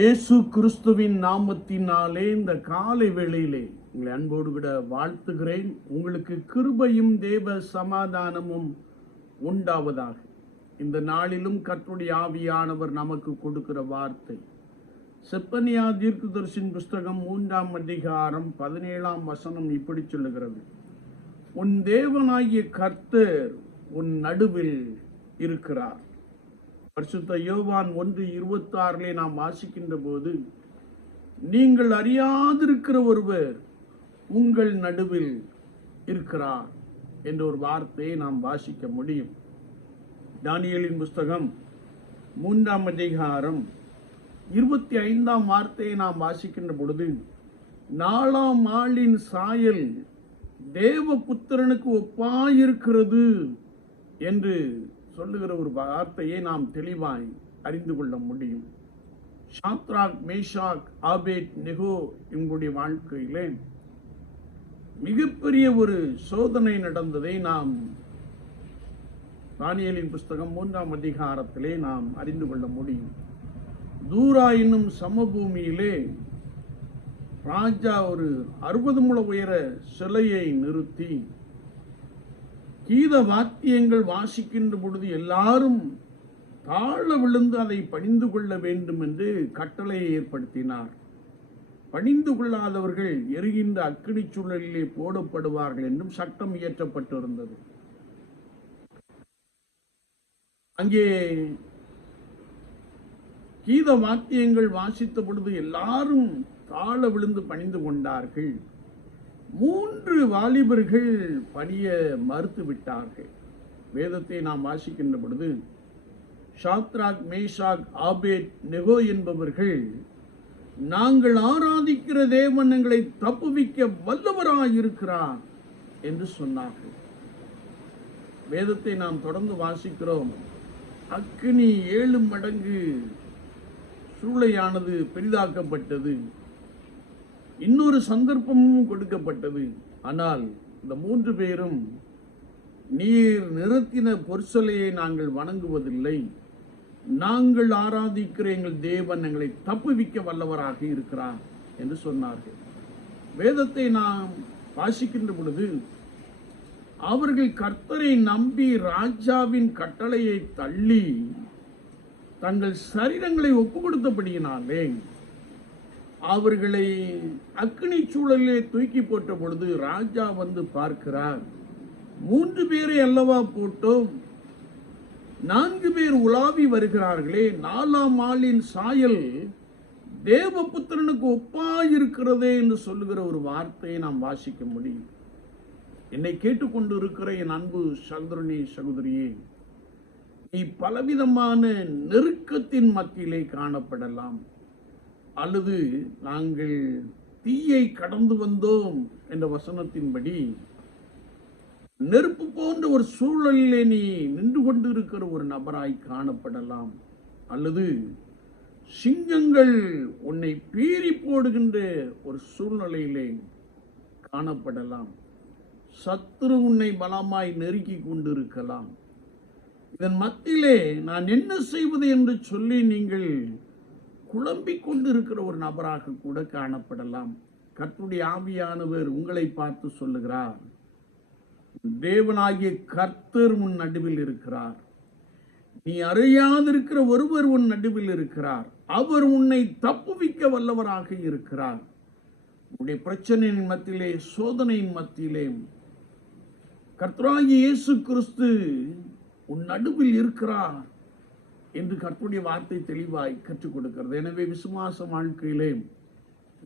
இயேசு கிறிஸ்துவின் நாமத்தினாலே இந்த காலை வேளையிலே உங்களை அன்போடு விட வாழ்த்துகிறேன். உங்களுக்கு கிருபையும் தேவ சமாதானமும் உண்டாவதாக. இந்த நாளிலும் கற்றுடைய ஆவியானவர் நமக்கு கொடுக்கிற வார்த்தை. செப்பனியா தீர்க்குதர்சின் புஸ்தகம் மூன்றாம் அதிகாரம் பதினேழாம் வசனம் இப்படி சொல்லுகிறது. உன் தேவனாகிய கர்த்தர் உன் நடுவில் இருக்கிறார். பரிசுத்த யோவான் ஒன்று இருபத்தாறிலே நாம் வாசிக்கின்ற போது நீங்கள் அறியாதிருக்கிற ஒருவர் உங்கள் நடுவில் இருக்கிறார் என்ற ஒரு வார்த்தையை நாம் வாசிக்க முடியும். தானியலின் புஸ்தகம் மூன்றாம் அதிகாரம் இருபத்தி ஐந்தாம் வார்த்தையை நாம் வாசிக்கின்ற பொழுது நாலாம் ஆளின் சாயல் தேவபுத்திரனுக்கு ஒப்பாயிருக்கிறது என்று சொல்லுகிற ஒரு வார்த்தையை நாம் தெளிவாய் அறிந்து கொள்ள முடியும். ஷாத்ராக் மேஷாக் ஆபேட் நெகோ எங்களுடைய வாழ்க்கையிலே மிகப்பெரிய ஒரு சோதனை நடந்ததை நாம் தானியலின் புஸ்தகம் மூன்றாம் அதிகாரத்திலே நாம் அறிந்து கொள்ள முடியும். தூரா என்னும் சமபூமியிலே ராஜா ஒரு அறுபது முழ உயர சிலையை நிறுத்தி கீத வாத்தியங்கள் வாசிக்கின்ற பொழுது எல்லாரும் தாழ விழுந்து அதை பணிந்து கொள்ள வேண்டும் என்று கட்டளையை ஏற்படுத்தினார். பணிந்து கொள்ளாதவர்கள் எரிகின்ற அக்கினி சூழலிலே போடப்படுவார்கள் என்றும் சட்டம் இயற்றப்பட்டிருந்தது. அங்கே கீத வாத்தியங்கள் வாசித்த பொழுது எல்லாரும் தாழ விழுந்து பணிந்து கொண்டார்கள். மூன்று வாலிபர்கள் பணிய மறுத்து விட்டார்கள். வேதத்தை நாம் வாசிக்கின்ற பொழுது ஷாத்ராக் மேஷாக் ஆபேட் நெகோ என்பவர்கள் நாங்கள் ஆராதிக்கிற தேவன் எங்களை தப்புவிக்க வல்லவராயிருக்கிறார் என்று சொன்னார்கள். வேதத்தை நாம் தொடர்ந்து வாசிக்கிறோம். அக்னி ஏழு மடங்கு சூளையானது பெரிதாக்கப்பட்டது. இன்னொரு சந்தர்ப்பமும் கொடுக்கப்பட்டது. ஆனால் இந்த மூன்று பேரும் நீர் நிறுத்தின பொற்சொலையை நாங்கள் வணங்குவதில்லை. நாங்கள் ஆராதிக்கிற எங்கள் தேவன் எங்களை தப்புவிக்க வல்லவராக இருக்கிறார் என்று சொன்னார்கள். வேதத்தை நாம் வாசிக்கின்ற பொழுது அவர்கள் கர்த்தரை நம்பி ராஜாவின் கட்டளையை தள்ளி தங்கள் சரீரங்களை ஒப்பு கொடுத்தபடியினாலே அவர்களை அக்னி சூழலிலே தூக்கி போட்ட பொழுது ராஜா வந்து பார்க்கிறார் மூன்று பேரை அல்லவா போட்டோம்? நான்கு பேர் உலாவி வருகிறார்களே நாலாம் ஆளின் சாயல் தேவபுத்திரனுக்கு ஒப்பாயிருக்கிறதே என்று சொல்லுகிற ஒரு வார்த்தையை நாம் வாசிக்க முடியும். என்னை கேட்டுக்கொண்டு இருக்கிற என் அன்பு சகோதரனே சகோதரியே நீ பலவிதமான நெருக்கத்தின் மத்தியிலே காணப்படலாம். அல்லது நாங்கள் தீயை கடந்து வந்தோம் என்ற வசனத்தின்படி நெருப்பு போன்ற ஒரு சூழலிலே நீ நின்று கொண்டு இருக்கிற ஒரு நபராய் காணப்படலாம். அல்லது சிங்கங்கள் உன்னை பீறி போடுகின்ற ஒரு சூழ்நிலையிலே காணப்படலாம். சத்துரு உன்னை பலமாய் நெருக்கி கொண்டிருக்கலாம். இதன் மத்தியிலே நான் என்ன செய்வது என்று சொல்லி நீங்கள் குழம்பிக் கொண்டிருக்கிற ஒரு நபராக கூட காணப்படலாம். கர்த்துடைய ஆவியானவர் உங்களை பார்த்து சொல்லுகிறார் தேவனாகிய கர்த்தர் உன் நடுவில் இருக்கிறார். நீ அறியாதிருக்கிற ஒருவர் உன் நடுவில் இருக்கிறார். அவர் உன்னை தப்புவிக்க வல்லவராக இருக்கிறார். உன்னுடைய பிரச்சனையின் மத்தியிலே சோதனையின் மத்தியிலே கர்த்தராகிய இயேசு கிறிஸ்து உன் நடுவில் இருக்கிறார். என்று கற்புடைய வார்த்தை தெளிவாய் கற்றுக் கொடுக்கிறது. எனவே விசுவாச வாழ்க்கையிலே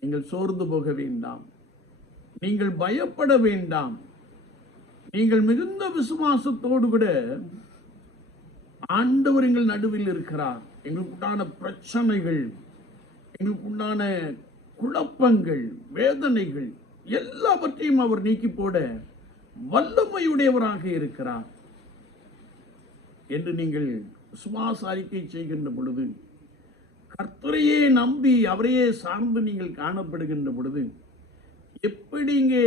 நீங்கள் சோர்ந்து போக வேண்டாம். நீங்கள் பயப்பட வேண்டாம். நீங்கள் மிகுந்த விசுவாசத்தோடு கூட ஆண்டவர் எங்கள் நடுவில் இருக்கிறார். எங்களுக்கு உண்டான பிரச்சனைகள் எங்களுக்கு உண்டான குழப்பங்கள் வேதனைகள் எல்லாவற்றையும் அவர் நீக்கி போட வல்லமையுடையவராக இருக்கிறார் என்று நீங்கள் சுவாச அறிக்கை செய்கின்ற பொழுது கர்த்தரையே நம்பி அவரையே சார்ந்து நீங்கள் காணப்படுகின்ற பொழுது எப்படி இங்கே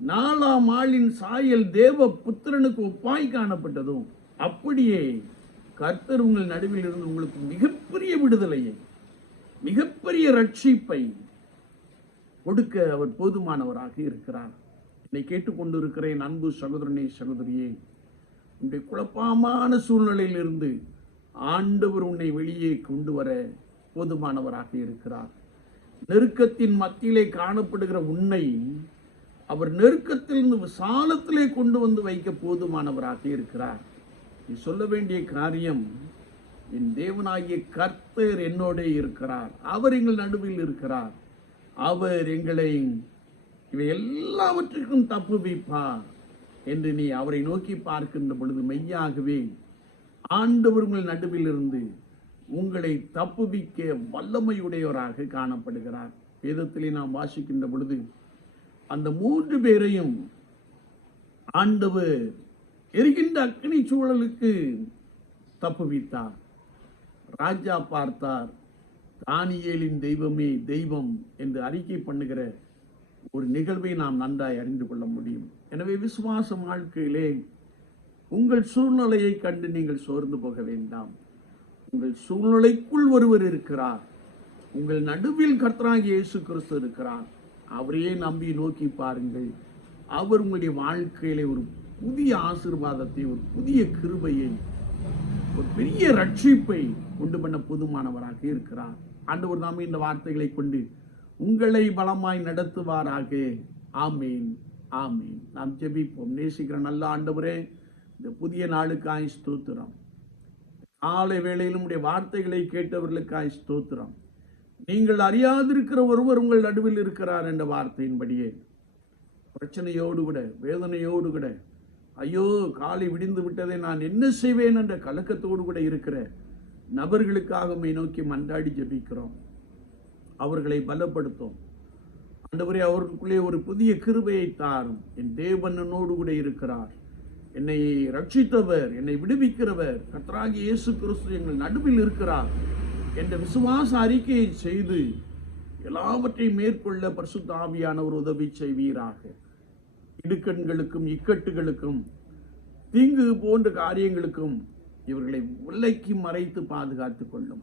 நாலாம் ஆளின் சாயல் தேவ புத்திரனுக்கு ஒப்பாய் காணப்பட்டதோ அப்படியே கர்த்தர் உங்கள் நடுவில் இருந்து உங்களுக்கு மிகப்பெரிய விடுதலையை மிகப்பெரிய ரட்சிப்பை கொடுக்க அவர் போதுமானவராக இருக்கிறார். என்னை கேட்டுக்கொண்டிருக்கிறேன் அன்பு சகோதரனே சகோதரியே. உன்னுடைய குழப்பமான சூழ்நிலையிலிருந்து ஆண்டவர் உன்னை வெளியே கொண்டு வர போதுமானவராக இருக்கிறார். நெருக்கத்தின் மத்தியிலே காணப்படுகிற உன்னை அவர் நெருக்கத்திலிருந்து விசாலத்திலே கொண்டு வந்து வைக்க போதுமானவராக இருக்கிறார். நீ சொல்ல வேண்டிய காரியம் என் தேவனாகிய கர்த்தர் என்னோடே இருக்கிறார். அவர் எங்கள் நடுவில் இருக்கிறார். அவர் எங்களை இவை எல்லாவற்றிற்கும் தப்பு வைப்பார் என்று நீ அவரை நோக்கி பார்க்கின்ற பொழுது மெய்யாகவே ஆண்டவர்கள் நடுவில் இருந்து உங்களை தப்புவிக்க வல்லமையுடையவராக காணப்படுகிறார். வேதத்திலே நாம் வாசிக்கின்ற பொழுது அந்த மூன்று பேரையும் ஆண்டவர் எரிகின்ற அக்னி சூழலுக்கு தப்புவித்தார். ராஜா பார்த்தார் தானியலின் தெய்வமே தெய்வம் என்று அறிக்கை பண்ணுகிற ஒரு நிகழ்வை நாம் நன்றாய் அறிந்து கொள்ள முடியும். எனவே விசுவாச வாழ்க்கையிலே உங்கள் சூழ்நிலையை கண்டு நீங்கள் சோர்ந்து போக வேண்டாம். உங்கள் சூழ்நிலைக்குள் ஒருவர் இருக்கிறார். உங்கள் நடுவில் கர்த்தராக இயேசு கிறிஸ்து இருக்கிறார். அவரையே நம்பி நோக்கி பாருங்கள். அவர் உங்களுடைய வாழ்க்கையிலே ஒரு புதிய ஆசீர்வாதத்தை ஒரு புதிய கிருபையை ஒரு பெரிய ரட்சிப்பை உண்டு பண்ண போதுமானவராக இருக்கிறார். ஆண்டவர் நாம இந்த வார்த்தைகளை கொண்டு உங்களை பலமாய் நடத்துவாராக. ஆமீன் ஆமீன். நாம் ஜெபிப்போம். நேசிக்கிற நல்ல ஆண்டவரே இந்த புதிய நாளுக்காய் ஸ்தோத்திரம். காலை வேளையிலும் உடைய வார்த்தைகளை கேட்டவர்களுக்காய் ஸ்தோத்திரம். நீங்கள் அறியாதிருக்கிற ஒருவர் உங்கள் நடுவில் இருக்கிறார் என்ற வார்த்தையின்படியே. பிரச்சனையோடு கூட வேதனையோடு கூட ஐயோ காலை விடிந்து விட்டதை நான் என்ன செய்வேன் என்ற கலக்கத்தோடு கூட இருக்கிற நபர்களுக்காக நோக்கி மன்றாடி ஜெபிக்கிறோம். அவர்களை பலப்படுத்தும். ஆண்டவரே அவர்களுக்குள்ளே ஒரு புதிய கிருபையை தாரும். என் தேவனோடு கூட இருக்கிறார். என்னை ரட்சித்தவர் என்னை விடுவிக்கிறவர். கத்ராகி இயேசு கிறிஸ்து எங்கள் நடுவில் இருக்கிறார் என்ற விசுவாச அறிக்கையை செய்து எல்லாவற்றையும் மேற்கொள்ள பரிசுத்த ஆவியானவர் உதவி செய்வீராக. இடுக்கண்களுக்கும் இக்கட்டுகளுக்கும் தீங்கு போன்ற காரியங்களுக்கும் இவர்களை விலைக்கு மறைத்து பாதுகாத்துக் கொள்ளும்.